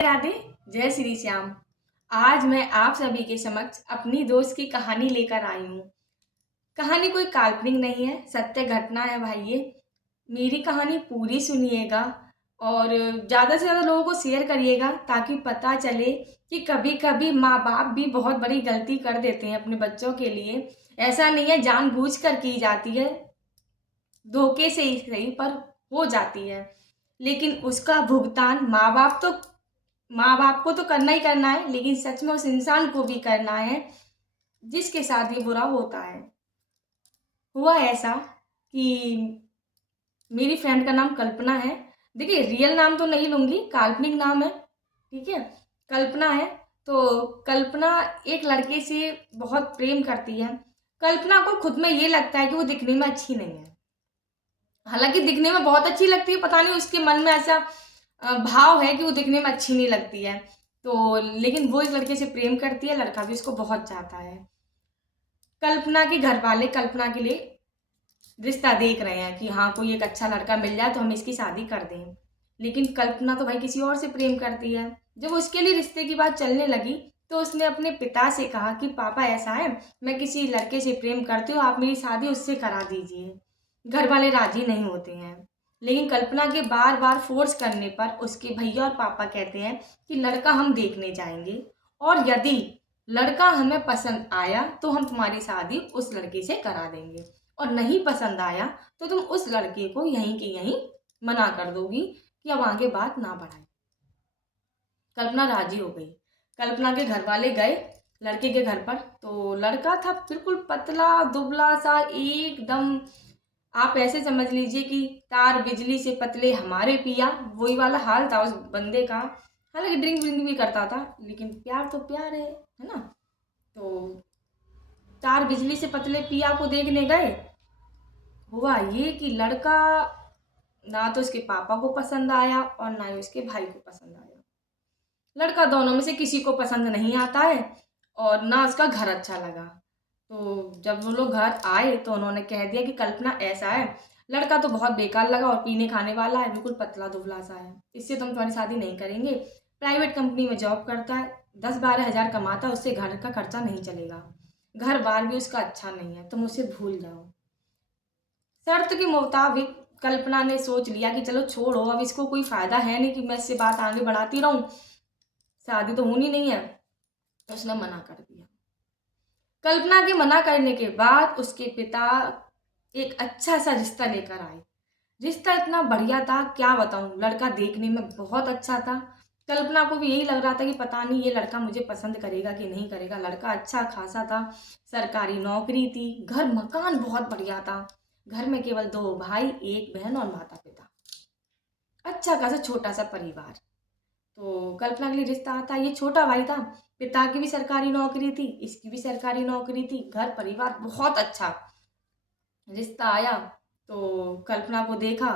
राधे, जय श्री श्याम। आज मैं आप सभी के समक्ष अपनी दोस्त की कहानी लेकर आई हूँ। कहानी कोई काल्पनिक नहीं है, सत्य घटना है भाई ये। मेरी कहानी पूरी सुनिएगा और ज़्यादा से ज़्यादा लोगों को शेयर करिएगा ताकि पता चले कि कभी-कभी माँ-बाप भी बहुत बड़ी गलती कर देते हैं अपने बच्चों के लिए। ऐसा नहीं है जानबूझकर की जाती है, धोखे से ही सही पर हो जाती है। लेकिन उसका भुगतान माँ-बाप को तो करना ही करना है, लेकिन सच में उस इंसान को भी करना है जिसके साथ ये बुरा होता है। हुआ ऐसा कि मेरी फ्रेंड का नाम कल्पना है। देखिए रियल नाम तो नहीं लूँगी, काल्पनिक नाम है, ठीक है? कल्पना है। तो कल्पना एक लड़के से बहुत प्रेम करती है। कल्पना को खुद में ये लगता है कि वो दिखने में अच्छी नहीं है। हालाँकि दिखने में बहुत अच्छी लगती है, पता नहीं उसके मन में ऐसा भाव है कि वो दिखने में अच्छी नहीं लगती है। तो लेकिन वो एक लड़के से प्रेम करती है, लड़का भी उसको बहुत चाहता है। कल्पना के घरवाले कल्पना के लिए रिश्ता देख रहे हैं कि हाँ, कोई एक अच्छा लड़का मिल जाए तो हम इसकी शादी कर दें। लेकिन कल्पना तो भाई किसी और से प्रेम करती है। जब उसके लिए रिश्ते की बात चलने लगी, तो उसने अपने पिता से कहा कि पापा ऐसा है, मैं किसी लड़के से प्रेम करती हूँ, आप मेरी शादी उससे करा दीजिए। घरवाले राज़ी नहीं होते हैं। लेकिन कल्पना के बार-बार फ़ोर्स करने पर उसके भैया और पापा कहते हैं कि लड़का हम देखने जाएँगे और यदि लड़का हमें पसंद आया तो हम तुम्हारी शादी उस लड़के से करा देंगे और नहीं पसंद आया तो तुम उस लड़के को यहीं के यहीं मना कर दोगी कि अब आगे बात ना बढ़ाए। कल्पना राजी हो गई। कल्पना के घर वाले गए लड़के के घर पर, तो लड़का था बिल्कुल पतला दुबला सा एकदम। आप ऐसे समझ लीजिए कि तार बिजली से पतले हमारे पिया, वही वाला हाल था उस बंदे का। हालांकि ड्रिंक व्रिंक भी करता था, लेकिन प्यार तो प्यार है ना? तो तार बिजली से पतले पिया को देखने गए। हुआ ये कि लड़का ना तो उसके पापा को पसंद आया और ना ही उसके भाई को पसंद आया। लड़का दोनों में से किसी को पसंद नहीं आता है और ना उसका घर अच्छा लगा। तो जब वो लोग घर आए तो उन्होंने कह दिया कि कल्पना ऐसा है, लड़का तो बहुत बेकार लगा और पीने खाने वाला है, बिल्कुल पतला दुबला सा है, इससे तो हम तुम्हारी शादी नहीं करेंगे। प्राइवेट कंपनी में जॉब करता है, 10-12 हज़ार कमाता है, उससे घर का खर्चा नहीं चलेगा, घर बार भी उसका अच्छा नहीं है, तुम उसे भूल जाओ। शर्त के मुताबिक कल्पना ने सोच लिया कि चलो छोड़ो, अब इसको कोई फायदा है नहीं कि मैं इससे बात आगे बढ़ाती रहूं, शादी तो होनी नहीं है। तो उसने मना कर दिया। कल्पना के मना करने के बाद उसके पिता एक अच्छा सा रिश्ता लेकर आए। रिश्ता इतना बढ़िया था, क्या बताऊं, लड़का देखने में बहुत अच्छा था। कल्पना को भी यही लग रहा था कि पता नहीं ये लड़का मुझे पसंद करेगा कि नहीं करेगा। लड़का अच्छा खासा था, सरकारी नौकरी थी, घर मकान बहुत बढ़िया था। घर में केवल 2 भाई, 1 बहन और माता पिता। अच्छा खासा छोटा सा परिवार। तो कल्पना के लिए रिश्ता आता, ये छोटा भाई था, पिता की भी सरकारी नौकरी थी, इसकी भी सरकारी नौकरी थी, घर परिवार बहुत अच्छा। रिश्ता आया तो कल्पना को देखा,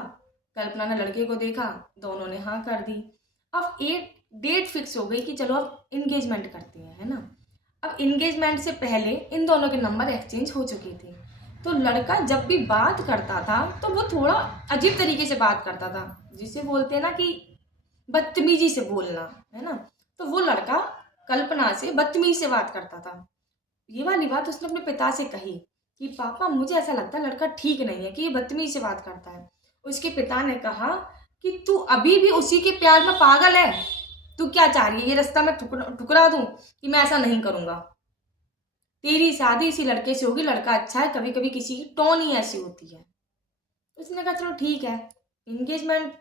कल्पना ने लड़के को देखा, दोनों ने हाँ कर दी। अब एक डेट फिक्स हो गई कि चलो अब इंगेजमेंट करते हैं, है ना? अब इंगेजमेंट से पहले इन दोनों के नंबर एक्सचेंज हो चुके थे। तो लड़का जब भी बात करता था तो वो थोड़ा अजीब तरीके से बात करता था, जिसे बोलते हैं ना कि बदतमीजी से बोलना, है ना? तो वो लड़का कल्पना से बदतमीजी से बात करता था। ये वाली बात उसने अपने पिता से कही कि पापा मुझे ऐसा लगता है लड़का ठीक नहीं है कि ये बदतमीजी से बात करता है। उसके पिता ने कहा कि तू अभी भी उसी के प्यार में पागल है, तू क्या चाह रही है, ये रास्ता मैं ठुकरा दूं? कि मैं ऐसा नहीं करूंगा, तेरी शादी इसी लड़के से होगी, लड़का अच्छा है। कभी कभी किसी की टोन ही ऐसी होती है। उसने कहा चलो ठीक है। एंगेजमेंट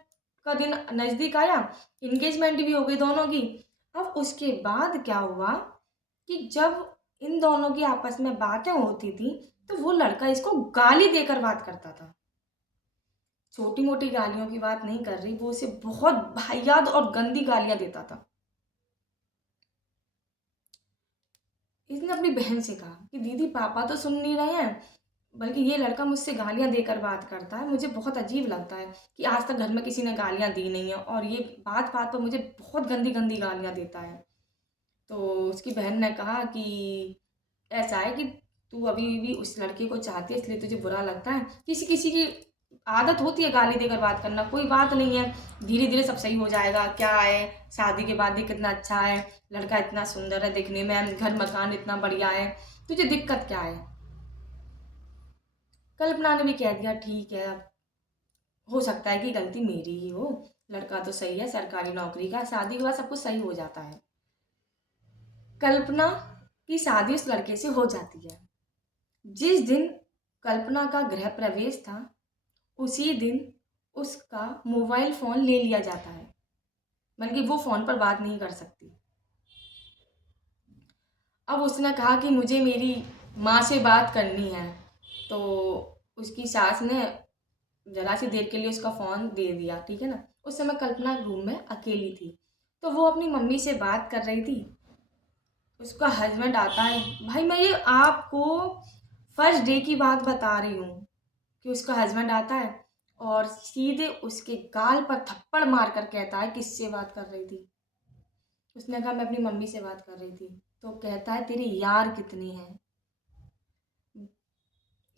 का दिन नजदीक आया, एंगेजमेंट भी हो गई दोनों की। अब उसके बाद क्या हुआ कि जब इन दोनों की आपस में बातें होती थी तो वो लड़का इसको गाली देकर बात करता था। छोटी मोटी गालियों की बात नहीं कर रही, वो उसे बहुत वाहियात और गंदी गालियां देता था। इसने अपनी बहन से कहा कि दीदी पापा तो सुन नहीं रहे हैं, बल्कि ये लड़का मुझसे गालियां देकर बात करता है, मुझे बहुत अजीब लगता है कि आज तक घर में किसी ने गालियां दी नहीं है और ये बात बात पर मुझे बहुत गंदी गंदी गालियां देता है। तो उसकी बहन ने कहा कि ऐसा है कि तू अभी भी उस लड़के को चाहती है, इसलिए तुझे बुरा लगता है। किसी किसी की आदत होती है गाली देकर बात करना, कोई बात नहीं है, धीरे धीरे सब सही हो जाएगा, क्या है, शादी के बाद ही कितना अच्छा है, लड़का इतना सुंदर है दिखने में, घर मकान इतना बढ़िया है, तुझे दिक्कत क्या है। कल्पना ने भी कह दिया ठीक है, अब हो सकता है कि गलती मेरी ही हो, लड़का तो सही है, सरकारी नौकरी का, शादी के बाद सब कुछ सही हो जाता है। कल्पना की शादी उस लड़के से हो जाती है। जिस दिन कल्पना का गृह प्रवेश था, उसी दिन उसका मोबाइल फ़ोन ले लिया जाता है, बल्कि वो फ़ोन पर बात नहीं कर सकती। अब उसने कहा कि मुझे मेरी माँ से बात करनी है, तो उसकी सास ने ज़रा सी देर के लिए उसका फ़ोन दे दिया, ठीक है ना। उस समय कल्पना रूम में अकेली थी, तो वो अपनी मम्मी से बात कर रही थी। उसका हस्बैंड आता है। भाई मैं ये आपको फर्स्ट डे की बात बता रही हूँ कि उसका हस्बैंड आता है और सीधे उसके गाल पर थप्पड़ मार कर कहता है किससे बात कर रही थी। उसने कहा मैं अपनी मम्मी से बात कर रही थी। तो कहता है तेरे यार कितने हैं।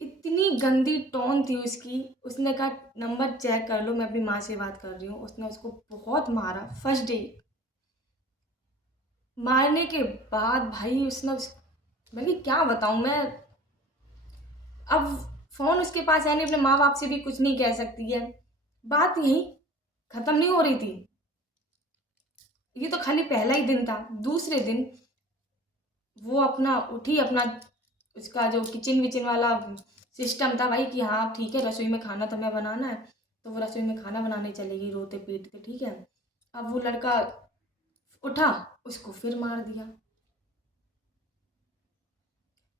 इतनी गंदी टोन थी उसकी। उसने कहा नंबर चेक कर लो, मैं अपनी माँ से बात कर रही हूँ। उसने उसको बहुत मारा फर्स्ट डे। मारने के बाद भाई मैं क्या बताऊँ मैं। अब फ़ोन उसके पास है नहीं, अपने माँ बाप से भी कुछ नहीं कह सकती है। बात यहीं ख़त्म नहीं हो रही थी। ये तो खाली पहला ही दिन था। दूसरे दिन वो अपना उठी, अपना उसका जो किचन विचन वाला सिस्टम था भाई कि हाँ ठीक है, रसोई में खाना तो मैं बनाना है, तो वो रसोई में खाना बनाने चली गई रोते पीटते, ठीक है। अब वो लड़का उठा, उसको फिर मार दिया।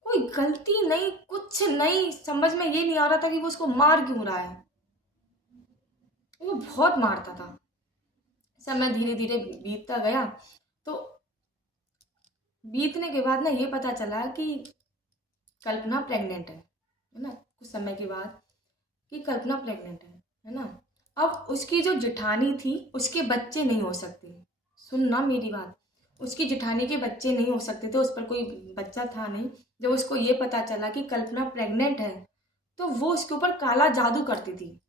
कोई गलती नहीं, कुछ नहीं, समझ में ये नहीं आ रहा था कि वो उसको मार क्यों रहा है। वो बहुत मारता था। समय धीरे धीरे बीतता गया, तो बीतने के बाद ना ये पता चला कि कल्पना प्रेग्नेंट है ना। कुछ समय के बाद कि कल्पना प्रेग्नेंट है ना। अब उसकी जो जेठानी थी उसके बच्चे नहीं हो सकते। सुनना मेरी बात, उसकी जेठानी के बच्चे नहीं हो सकते थे, उस पर कोई बच्चा था नहीं। जब उसको ये पता चला कि कल्पना प्रेग्नेंट है, तो वो उसके ऊपर काला जादू करती थी।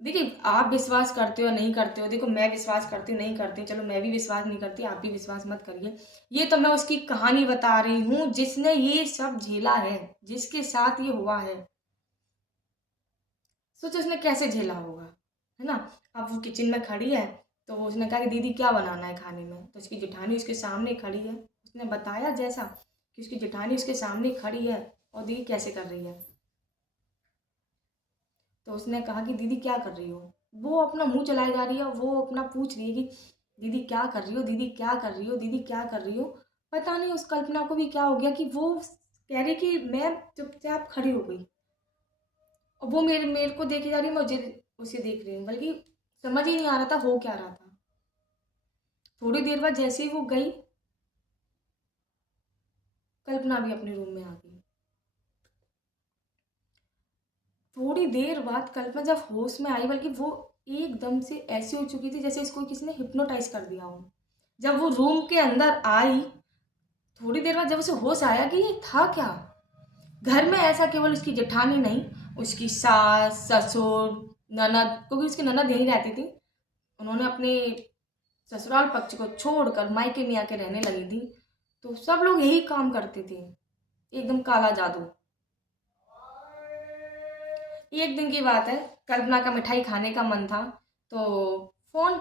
देखिए आप विश्वास करते हो नहीं करते हो, देखो मैं विश्वास करती हूँ नहीं करती हूँ, चलो मैं भी विश्वास नहीं करती, आप भी विश्वास मत करिए। ये तो मैं उसकी कहानी बता रही हूँ जिसने ये सब झेला है, जिसके साथ ये हुआ है। सोचो उसने कैसे झेला होगा, है ना। अब वो किचन में खड़ी है, तो उसने कहा कि दीदी क्या बनाना है खाने में, तो उसकी जेठानी उसके सामने खड़ी है। उसने बताया जैसा कि उसकी जेठानी उसके सामने खड़ी है और दीदी कैसे कर रही है। तो उसने कहा कि दीदी क्या कर रही हो। वो अपना मुंह चलाए जा रही है, वो अपना पूछ रही है कि दीदी क्या कर रही हो, दीदी क्या कर रही हो, दीदी क्या कर रही हो। पता नहीं उस कल्पना को भी क्या हो गया कि वो कह रही कि मैं चुपचाप खड़ी हो गई, और वो मेरे मेरे को देखे जा रही है, मुझे उसे देख रही हूँ, बल्कि समझ ही नहीं आ रहा था हो क्या रहा था। थोड़ी देर बाद जैसे ही वो गई, कल्पना भी अपने रूम में आ गई। थोड़ी देर बाद कल्पना जब होश में आई, बल्कि वो एकदम से ऐसी हो चुकी थी जैसे इसको किसी ने हिप्नोटाइज कर दिया हो। जब वो रूम के अंदर आई, थोड़ी देर बाद जब उसे होश आया कि ये था क्या। घर में ऐसा केवल उसकी जेठानी नहीं, उसकी सास ससुर ननद, क्योंकि उसकी ननद यहीं रहती थी, उन्होंने अपने ससुराल पक्ष को छोड़कर मायके में आके रहने लगी थी, तो सब लोग यही काम करते थे। एकदम काला जादू। एक दिन की बात है, कल्पना का मिठाई खाने का मन था, तो फोन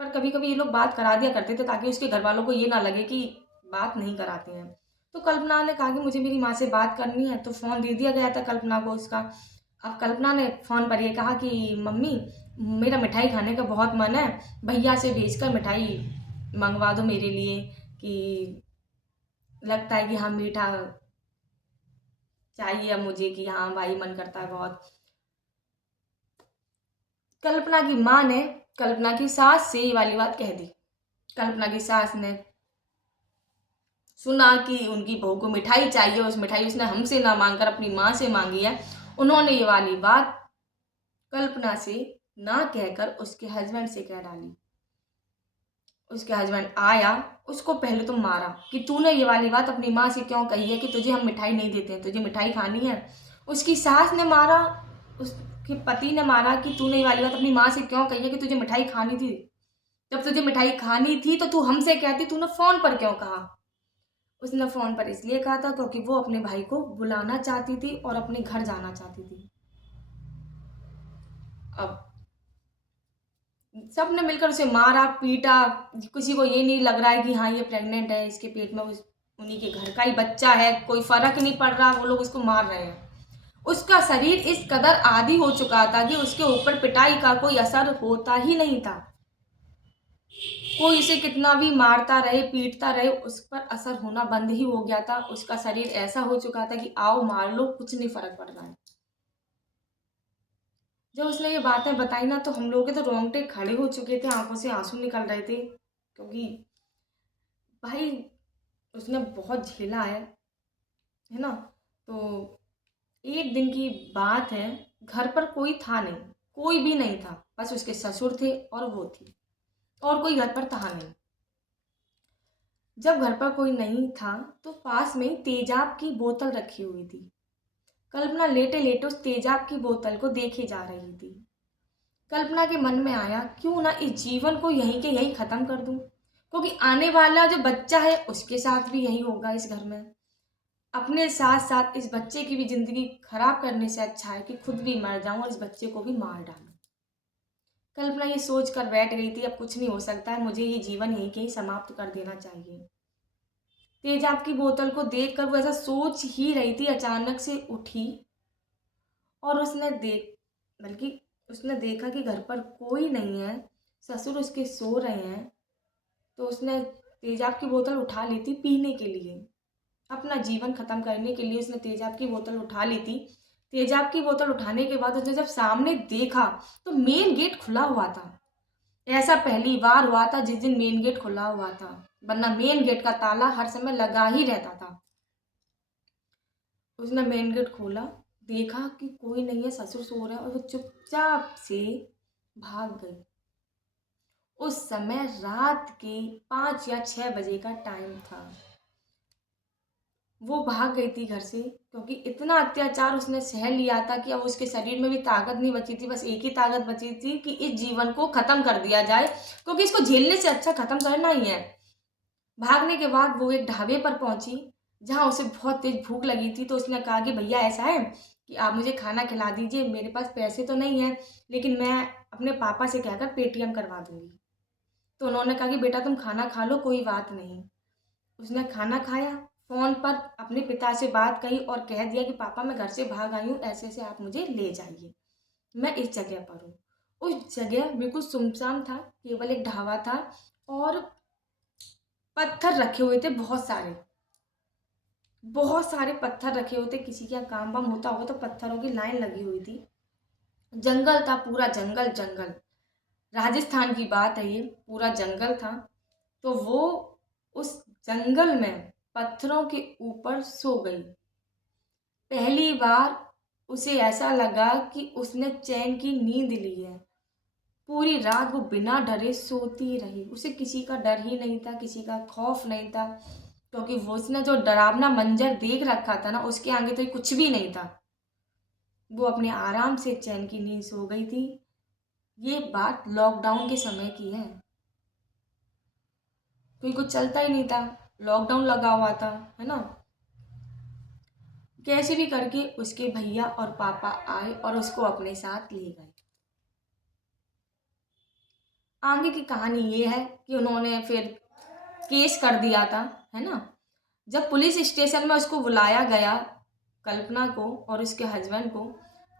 पर कभी कभी ये लोग बात करा दिया करते थे ताकि उसके घर वालों को ये ना लगे कि बात नहीं कराते हैं। तो कल्पना ने कहा कि मुझे मेरी माँ से बात करनी है, तो फोन दे दिया गया था कल्पना को उसका। अब कल्पना ने फोन पर ये कहा कि मम्मी मेरा मिठाई खाने का बहुत मन है, भैया से भेजकर मिठाई मंगवा दो मेरे लिए, कि लगता है कि हाँ मीठा चाहिए अब मुझे, कि हाँ भाई मन करता है बहुत। कल्पना की माँ ने कल्पना की सास से ये वाली बात कह दी। कल्पना की सास ने सुना कि उनकी बहू को मिठाई चाहिए, उस मिठाई उसने हमसे ना मांगकर अपनी माँ से मांगी है। उन्होंने ये वाली बात कल्पना से ना कहकर उसके हस्बैंड से कह डाली। उसके हस्बैंड आया, उसको पहले तो मारा कि तूने ये वाली बात अपनी माँ से क्यों कही है कि तुझे हम मिठाई नहीं देते हैं, तुझे मिठाई खानी है। उसकी सास ने मारा, उसके पति ने मारा कि तूने ये वाली बात अपनी माँ से क्यों कही है कि तुझे मिठाई खानी थी? जब तुझे मिठाई खानी थी तो तू हमसे कहती, तूने फ़ोन पर क्यों कहा? उसने फ़ोन पर इसलिए कहा था क्योंकि वो अपने भाई को बुलाना चाहती थी और अपने घर जाना चाहती थी। अब सबने मिलकर उसे मारा, पीटा, किसी को ये नहीं लग रहा है कि हाँ, ये प्रेग्नेंट है, इसके पेट में उन्हीं के घर का ही बच्चा है, कोई फ़र्क नहीं पड़ रहा, वो लोग उसको मार रहे हैं। उसका शरीर इस कदर आदी हो चुका था कि उसके ऊपर पिटाई का कोई असर होता ही नहीं था। कोई उसे कितना भी मारता रहे, पीटता रहे, उस पर असर होना बंद ही हो गया था। उसका शरीर ऐसा हो चुका था कि आओ मार लो, कुछ नहीं फ़र्क पड़ रहा है। जब उसने ये बातें बताई ना तो हम लोगों के तो रोंगटे खड़े हो चुके थे, आँखों से आँसू निकल रहे थे, क्योंकि भाई उसने बहुत झेला है ना? तो एक दिन की बात है, घर पर कोई था नहीं, कोई भी नहीं था, बस उसके ससुर थे और वो थी, और कोई घर पर था नहीं। जब घर पर कोई नहीं था तो पास में ही तेजाब की बोतल रखी हुई थी। कल्पना लेटे लेटे उस तेजाब की बोतल को देखे जा रही थी। कल्पना के मन में आया, क्यों ना इस जीवन को यहीं के यहीं खत्म कर दूं, क्योंकि आने वाला जो बच्चा है उसके साथ भी यही होगा इस घर में। अपने साथ साथ इस बच्चे की भी जिंदगी खराब करने से अच्छा है कि खुद भी मर जाऊं और इस बच्चे को भी मार डालूं। कल्पना ये सोच कर बैठ गई थी, अब कुछ नहीं हो सकता है, मुझे ये जीवन यहीं के ही समाप्त कर देना चाहिए। तेजाब की बोतल को देखकर वो ऐसा सोच ही रही थी, अचानक से उठी और बल्कि उसने देखा कि घर पर कोई नहीं है, ससुर उसके सो रहे हैं। तो उसने तेजाब की बोतल उठा ली थी पीने के लिए, अपना जीवन खत्म करने के लिए उसने तेजाब की बोतल उठा ली थी। तेजाब की बोतल उठाने के बाद उसने जब सामने देखा तो मेन गेट खुला हुआ था। ऐसा पहली बार हुआ था जिस दिन मेन गेट खुला हुआ था, वरना मेन गेट का ताला हर समय लगा ही रहता था। उसने मेन गेट खोला, देखा कि कोई नहीं है, ससुर सो रहे हैं, और वो चुपचाप से भाग गई। उस समय रात के 5 या 6 बजे का टाइम था। वो भाग गई थी घर से क्योंकि इतना अत्याचार उसने सह लिया था कि अब उसके शरीर में भी ताकत नहीं बची थी, बस एक ही ताकत बची थी कि इस जीवन को खत्म कर दिया जाए, क्योंकि इसको झेलने से अच्छा खत्म करना ही है। भागने के बाद वो एक ढाबे पर पहुंची जहां उसे बहुत तेज भूख लगी थी। तो उसने कहा कि भैया ऐसा है कि आप मुझे खाना खिला दीजिए, मेरे पास पैसे तो नहीं है लेकिन मैं अपने पापा से कहकर पेटीएम करवा दूंगी। तो उन्होंने कहा कि बेटा तुम खाना खा लो, कोई बात नहीं। उसने खाना खाया, फ़ोन पर अपने पिता से बात कही और कह दिया कि पापा मैं घर से भाग आई हूँ, ऐसे ऐसे आप मुझे ले जाइए, मैं इस जगह पर हूँ। उस जगह बिल्कुल सुनसान था, केवल एक ढाबा था और पत्थर रखे हुए थे बहुत सारे, बहुत सारे पत्थर रखे हुए थे। किसी का काम वाम होता होगा तो पत्थरों की लाइन लगी हुई थी। जंगल था, पूरा जंगल जंगल, राजस्थान की बात है ये, पूरा जंगल था। तो वो उस जंगल में पत्थरों के ऊपर सो गई। पहली बार उसे ऐसा लगा कि उसने चैन की नींद ली है। पूरी रात वो बिना डरे सोती रही, उसे किसी का डर ही नहीं था, किसी का खौफ नहीं था, क्योंकि वो उसने जो डरावना मंजर देख रखा था ना, उसके आगे तो कुछ भी नहीं था। वो अपने आराम से चैन की नींद सो गई थी। ये बात लॉकडाउन के समय की है, कोई कुछ चलता ही नहीं था, लॉकडाउन लगा हुआ था, है ना। कैसे भी करके उसके भैया और पापा आए और उसको अपने साथ ले गए। आगे की कहानी ये है कि उन्होंने फिर केस कर दिया था, है ना। जब पुलिस स्टेशन में उसको बुलाया गया, कल्पना को और उसके हस्बैंड को,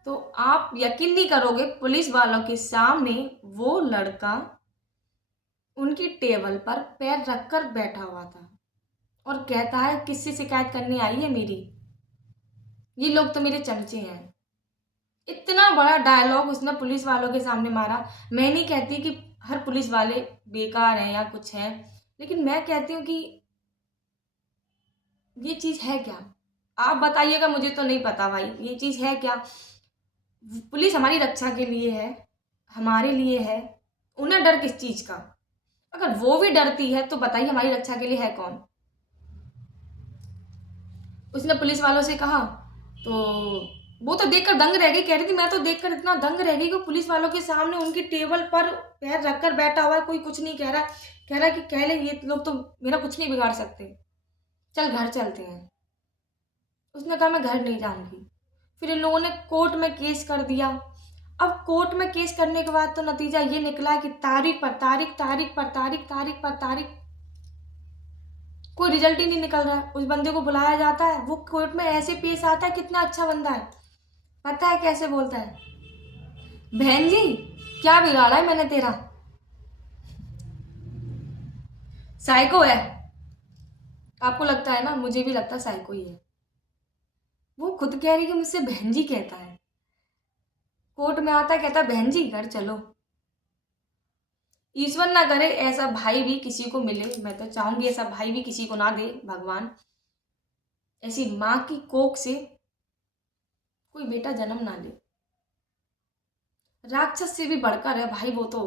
तो आप यकीन नहीं करोगे, पुलिस वालों के सामने वो लड़का उनकी टेबल पर पैर रखकर बैठा हुआ था और कहता है किससे शिकायत करने आई है मेरी, ये लोग तो मेरे चमचे हैं। इतना बड़ा डायलॉग उसने पुलिस वालों के सामने मारा। मैं नहीं कहती कि हर पुलिस वाले बेकार हैं या कुछ हैं, लेकिन मैं कहती हूँ कि ये चीज़ है क्या? आप बताइएगा, मुझे तो नहीं पता भाई, ये चीज़ है क्या? पुलिस हमारी रक्षा के लिए है, हमारे लिए है, उन्हें डर किस चीज़ का? अगर वो भी डरती है तो बताइए हमारी रक्षा के लिए है कौन? उसने पुलिस वालों से कहा, तो वो तो देखकर दंग रह गई, कह रही थी मैं तो देखकर इतना दंग रह गई कि पुलिस वालों के सामने उनकी टेबल पर पैर रखकर बैठा हुआ है, कोई कुछ नहीं कह रहा, कह रहा कि कह ले ये लोग तो मेरा कुछ नहीं बिगाड़ सकते, चल घर चलते हैं। उसने कहा मैं घर नहीं जाऊंगी। फिर इन लोगों ने कोर्ट में केस कर दिया। अब कोर्ट में केस करने के बाद तो नतीजा ये निकला कि तारीख पर तारीख, तारीख पर तारीख, तारीख पर तारीख, कोई रिजल्ट ही नहीं निकल रहा है। उस बंदे को बुलाया जाता है, वो कोर्ट में ऐसे पेश आता है, कितना अच्छा बंदा है, पता है कैसे बोलता है, बहन जी क्या बिगाड़ा है मैंने तेरा, साइको है। आपको लगता है ना, मुझे भी लगता है साइको ही है। वो खुद कह रही है कि मुझसे बहन जी कहता है, कोर्ट में आता है कहता है बहन जी घर चलो। ईश्वर ना करे ऐसा भाई भी किसी को मिले, मैं तो चाहूंगी ऐसा भाई भी किसी को ना दे भगवान। ऐसी माँ की कोख से कोई बेटा जन्म ना ले। राक्षस से भी बढ़कर है भाई वो तो।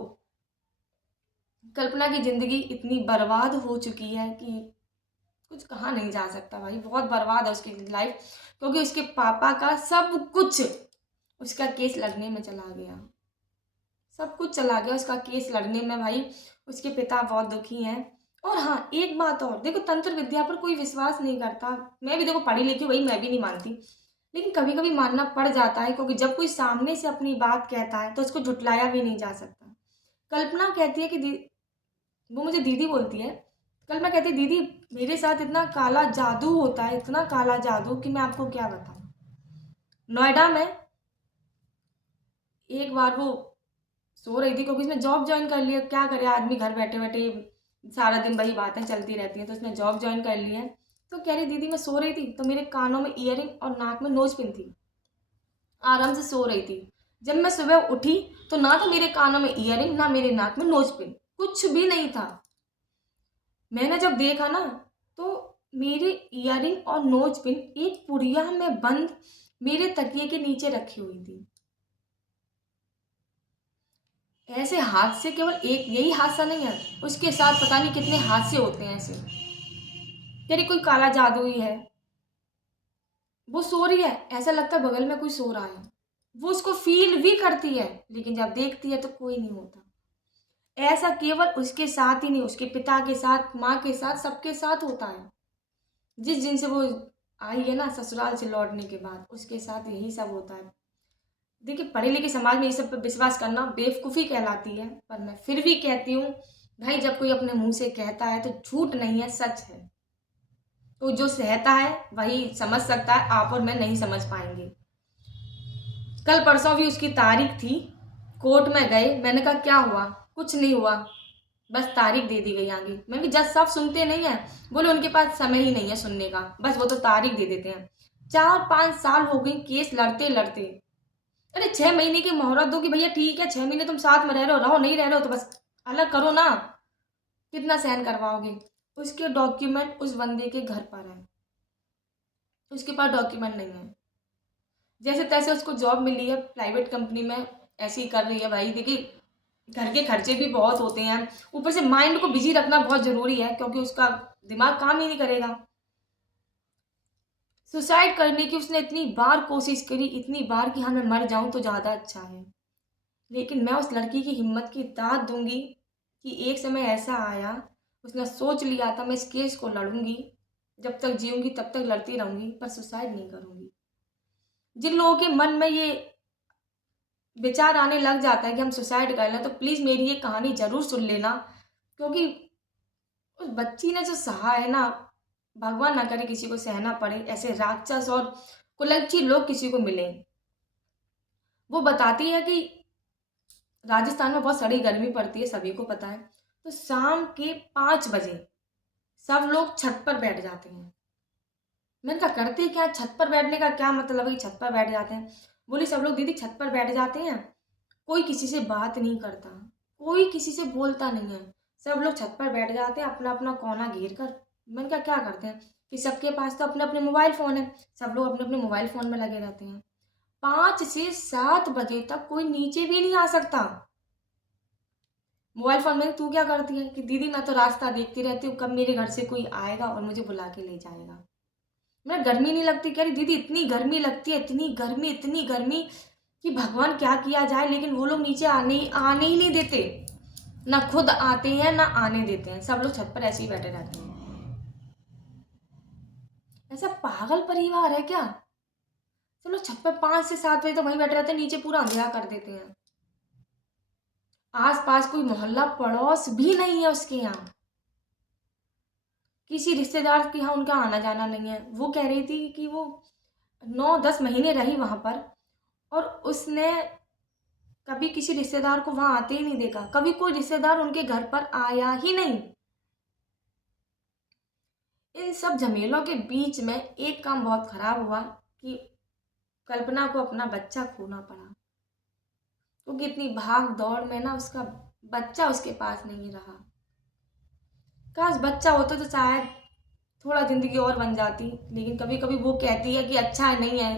कल्पना की जिंदगी इतनी बर्बाद हो चुकी है कि कुछ कहा नहीं जा सकता भाई, बहुत बर्बाद है उसकी लाइफ, क्योंकि उसके पापा का सब कुछ उसका केस लड़ने में चला गया। सब कुछ चला गया उसका केस लड़ने में भाई। उसके पिता बहुत दुखी हैं। और हाँ एक बात और, देखो तंत्र विद्या पर कोई विश्वास नहीं करता। मैं भी देखो पढ़ी लिखी भाई, मैं भी नहीं मानती, लेकिन कभी कभी मानना पड़ जाता है, क्योंकि जब कोई सामने से अपनी बात कहता है तो उसको झुटलाया भी नहीं जा सकता। कल्पना कहती है कि वो मुझे दीदी बोलती है। कल्पना कहती है दीदी मेरे साथ इतना काला जादू होता है, इतना काला जादू कि मैं आपको क्या बताऊं। नोएडा में एक बार वो सो रही थी, क्योंकि उसने जॉब ज्वाइन कर लिया, क्या करे आदमी घर बैठे बैठे सारा दिन वही बातें चलती रहती हैं, तो उसने जॉब ज्वाइन कर ली है। तो कह रही दीदी मैं सो रही थी तो मेरे कानों में ईयरिंग और नाक में नोज पिन थी, आराम से सो रही थी। जब मैं सुबह उठी तो ना तो मेरे कानों में ईयरिंग ना मेरे नाक में नोज पिन, कुछ भी नहीं था। मैंने जब देखा ना तो मेरे ईयरिंग और नोज पिन एक पुड़िया में बंद मेरे तकिए के नीचे रखी हुई थी। ऐसे हादसे केवल एक यही हादसा नहीं है, उसके साथ पता नहीं कितने हादसे होते हैं ऐसे। तेरी कोई काला जादू ही है। वो सो रही है, ऐसा लगता है बगल में कोई सो रहा है। वो उसको फील भी करती है, लेकिन जब देखती है तो कोई नहीं होता। ऐसा केवल उसके साथ ही नहीं, उसके पिता के साथ, माँ के साथ, सबके साथ होता है। जिस दिन से वो आई है ना ससुराल से लौटने के बाद, उसके साथ यही सब होता है। देखिए पढ़े लिखे समाज में ये सब पर विश्वास करना बेवकूफ़ी कहलाती है, पर मैं फिर भी कहती हूँ भाई जब कोई अपने मुंह से कहता है तो झूठ नहीं है, सच है। तो जो सहता है वही समझ सकता है, आप और मैं नहीं समझ पाएंगे। कल परसों भी उसकी तारीख थी, कोर्ट में गए, मैंने कहा क्या हुआ, कुछ नहीं हुआ, बस तारीख दे दी गई आगे। मैंने कहा जज साहब सुनते नहीं है, बोले उनके पास समय ही नहीं है सुनने का, बस वो तो तारीख दे देते हैं। 4-5 साल हो गई केस लड़ते लड़ते। अरे 6 महीने की मोहलत दो कि भैया ठीक है 6 महीने तुम साथ में रह रहे हो, रहो, नहीं रह रहे हो तो बस अलग करो ना, कितना सहन करवाओगे। उसके डॉक्यूमेंट उस बंदे के घर पर है, उसके पास डॉक्यूमेंट नहीं है। जैसे तैसे उसको जॉब मिली है प्राइवेट कंपनी में, ऐसे ही कर रही है भाई। देखिए घर के खर्चे भी बहुत होते हैं, ऊपर से माइंड को बिजी रखना बहुत जरूरी है, क्योंकि उसका दिमाग काम ही नहीं करेगा। सुसाइड करने की उसने इतनी बार कोशिश करी, इतनी बार कि हाँ मैं मर जाऊं तो ज़्यादा अच्छा है, लेकिन मैं उस लड़की की हिम्मत की दाद दूंगी कि एक समय ऐसा आया, उसने सोच लिया था मैं इस केस को लड़ूंगी, जब तक जीऊंगी तब तक लड़ती रहूंगी, पर सुसाइड नहीं करूंगी। जिन लोगों के मन में ये विचार आने लग जाता है कि हम सुसाइड कर लें, तो प्लीज़ मेरी ये कहानी ज़रूर सुन लेना, क्योंकि उस बच्ची ने जो सहा है ना, भगवान ना करे किसी को सहना पड़े, ऐसे राक्षस और कुलच्छी लोग किसी को मिलें। वो बताती है कि राजस्थान में बहुत सड़ी गर्मी पड़ती है, सभी को पता है, तो शाम के 5 बजे सब लोग छत पर बैठ जाते हैं। मैंने कहा करते क्या, छत पर बैठने का क्या मतलब है कि छत पर बैठ जाते हैं। बोली सब लोग दीदी छत पर बैठ जाते हैं, कोई किसी से बात नहीं करता, कोई किसी से बोलता नहीं है, सब लोग छत पर बैठ जाते हैं अपना अपना कोना घेर कर। मैंने कहा क्या करते हैं कि सबके पास तो अपने अपने मोबाइल फ़ोन है, सब लोग अपने अपने मोबाइल फ़ोन में लगे रहते हैं। 5 से 7 बजे तक कोई नीचे भी नहीं आ सकता। मोबाइल फ़ोन में तू क्या करती है कि दीदी मैं तो रास्ता देखती रहती हूँ, कब मेरे घर से कोई आएगा और मुझे बुला के ले जाएगा। मैं गर्मी नहीं लगती, कह रही दीदी इतनी गर्मी लगती है, इतनी गर्मी कि भगवान क्या किया जाए, लेकिन वो लोग नीचे आने ही नहीं देते, ना खुद आते हैं ना आने देते हैं, सब लोग छत पर ऐसे ही बैठे रहते हैं। ऐसा पागल परिवार है क्या? चलो छत पर 5 से 7 बजे तो वहीं बैठे रहते हैं, नीचे पूरा अंधेरा कर देते हैं। आस पास कोई मोहल्ला पड़ोस भी नहीं है उसके यहाँ, किसी रिश्तेदार के यहाँ उनका आना जाना नहीं है। वो कह रही थी कि वो 9-10 महीने रही वहां पर, और उसने कभी किसी रिश्तेदार को वहां आते ही नहीं देखा, कभी कोई रिश्तेदार उनके घर पर आया ही नहीं। इन सब झमेलों के बीच में एक काम बहुत खराब हुआ कि कल्पना को अपना बच्चा खोना पड़ा, क्योंकि इतनी भाग दौड़ में ना उसका बच्चा उसके पास नहीं रहा। काश बच्चा होता तो शायद थोड़ा ज़िंदगी और बन जाती, लेकिन कभी कभी वो कहती है कि अच्छा नहीं है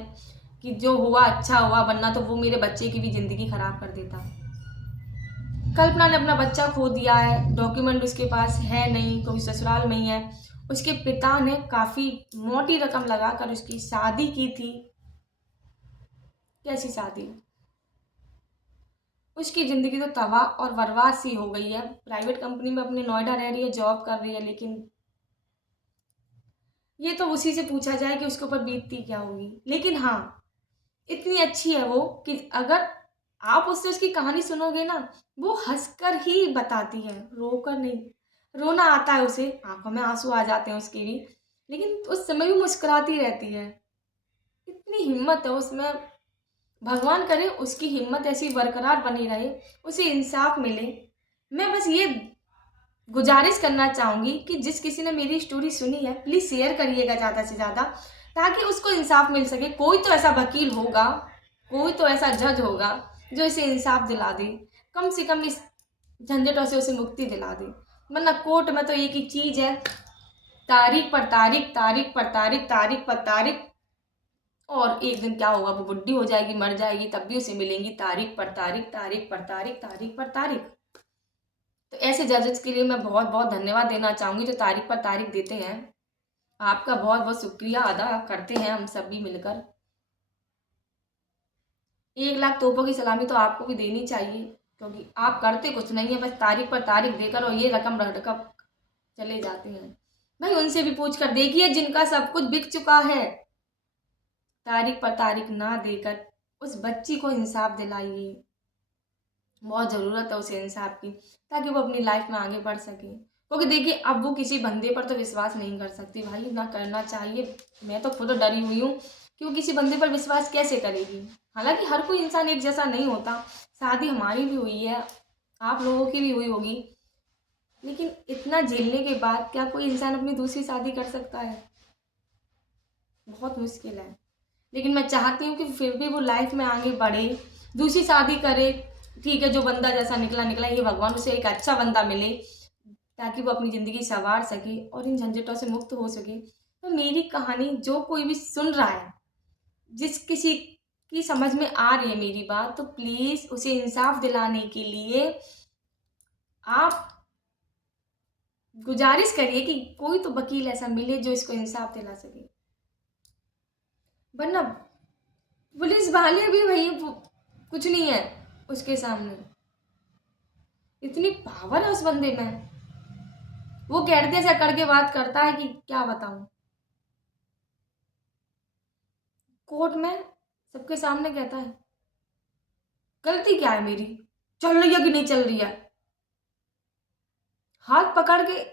कि जो हुआ अच्छा हुआ, वरना तो वो मेरे बच्चे की भी ज़िंदगी खराब कर देता। कल्पना ने अपना बच्चा खो दिया है, डॉक्यूमेंट उसके पास है नहीं, कोई ससुराल में ही है। उसके पिता ने काफ़ी मोटी रकम लगाकर उसकी शादी की थी। कैसी शादी? उसकी ज़िंदगी तो तबाह और बर्बाद सी हो गई है। प्राइवेट कंपनी में अपने नोएडा रह रही है, जॉब कर रही है, लेकिन ये तो उसी से पूछा जाए कि उसके ऊपर बीतती क्या होगी। लेकिन हाँ, इतनी अच्छी है वो कि अगर आप उससे उसकी कहानी सुनोगे ना, वो हंसकर ही बताती है, रोकर नहीं। रोना आता है उसे, आंखों में आंसू आ जाते हैं उसके भी, लेकिन उस समय भी मुस्कुराती रहती है। इतनी हिम्मत है उसमें। भगवान करे उसकी हिम्मत ऐसी बरकरार बनी रहे, उसे इंसाफ मिले। मैं बस ये गुजारिश करना चाहूंगी कि जिस किसी ने मेरी स्टोरी सुनी है, प्लीज़ शेयर करिएगा ज़्यादा से ज़्यादा, ताकि उसको इंसाफ मिल सके। कोई तो ऐसा वकील होगा, कोई तो ऐसा जज होगा जो इसे इंसाफ दिला दे, कम से कम इस झंझटों से उसे मुक्ति दिला दे। वरना कोर्ट में तो एक ही चीज़ है, तारीख पर तारीख, तारीख पर तारीख, तारीख पर तारीख, और एक दिन क्या होगा, वो बुढ़ी हो जाएगी, मर जाएगी, तब भी उसे मिलेंगी तारीख पर तारीख, तारीख पर तारीख, तारीख पर तारीख। तो ऐसे जजेस के लिए मैं बहुत बहुत धन्यवाद देना चाहूँगी जो तारीख पर तारीख देते हैं। आपका बहुत बहुत शुक्रिया अदा करते हैं हम सभी मिलकर। 1 लाख तोपों की सलामी तो आपको भी देनी चाहिए, क्योंकि आप करते कुछ नहीं है, बस तारीख पर तारीख देकर और ये रकम रकम चले जाते हैं। भाई उनसे भी पूछ कर देखिए जिनका सब कुछ बिक चुका है, तारीख पर तारीख ना देकर उस बच्ची को इंसाफ दिलाइए। बहुत ज़रूरत है उसे इंसाफ की, ताकि वो अपनी लाइफ में आगे बढ़ सके। क्योंकि देखिए अब वो किसी बंदे पर तो विश्वास नहीं कर सकती भाई, ना करना चाहिए। मैं तो खुद डरी हुई हूँ कि वो किसी बंदे पर विश्वास कैसे करेगी। हालांकि हर कोई इंसान एक जैसा नहीं होता, शादी हमारी भी हुई है, आप लोगों की भी हुई होगी, लेकिन इतना झेलने के बाद क्या कोई इंसान अपनी दूसरी शादी कर सकता है? बहुत मुश्किल है। लेकिन मैं चाहती हूँ कि फिर भी वो लाइफ में आगे बढ़े, दूसरी शादी करे। ठीक है, जो बंदा जैसा निकला निकला, ये भगवान उसे एक अच्छा बंदा मिले ताकि वो अपनी ज़िंदगी संवार सके और इन झंझटों से मुक्त हो सके। तो मेरी कहानी जो कोई भी सुन रहा है, जिस किसी की समझ में आ रही है मेरी बात, तो प्लीज़ उसे इंसाफ दिलाने के लिए आप गुजारिश करिए कि कोई तो वकील ऐसा मिले जो इसको इंसाफ दिला सके। वरना पुलिस वाले भी भाई कुछ नहीं है उसके सामने। इतनी पावर है उस बंदे में, वो कहते ऐसा करके बात करता है कि क्या बताऊं। कोर्ट में सबके सामने कहता है गलती क्या है मेरी, चल रही है कि नहीं चल रही है, हाथ पकड़ के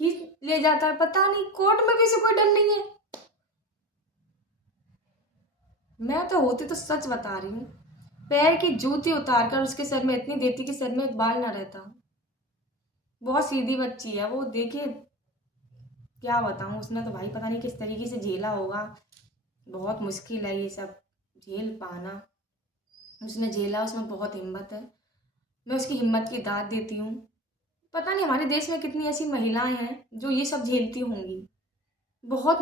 खींच ले जाता है। पता नहीं कोर्ट में भी से कोई डर नहीं है। मैं तो होती तो सच बता रही हूँ, पैर की जूती उतार कर उसके सर में इतनी देती कि सर में एक बाल ना रहता। बहुत सीधी बच्ची है वो, देखिए क्या बताऊँ, उसने तो भाई पता नहीं किस तरीके से झेला होगा। बहुत मुश्किल है ये सब झेल पाना, उसने झेला, उसमें बहुत हिम्मत है। मैं उसकी हिम्मत की दाद देती हूँ। पता नहीं हमारे देश में कितनी ऐसी महिलाएं हैं जो ये सब झेलती होंगी। बहुत